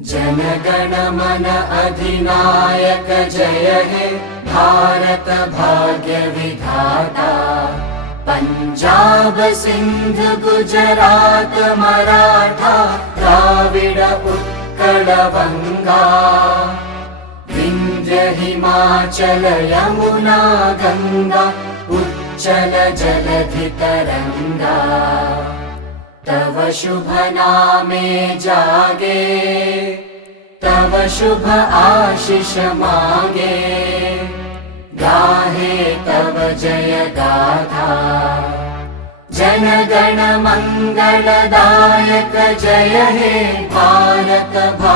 जनगण मन अधिनायक जय हे भारत भाग्य विधाता। पंजाब सिंध गुजरात मराठा द्राविड उत्कल बंगा। विंध्य हिमाचल यमुना गंगा उच्चल जलधि तरंगा। तव शुभ नामे जागे तव शुभ आशीष मागे। गाहे तव जय गाथा जनगण मंगलदायक जय हे भारत भाग्य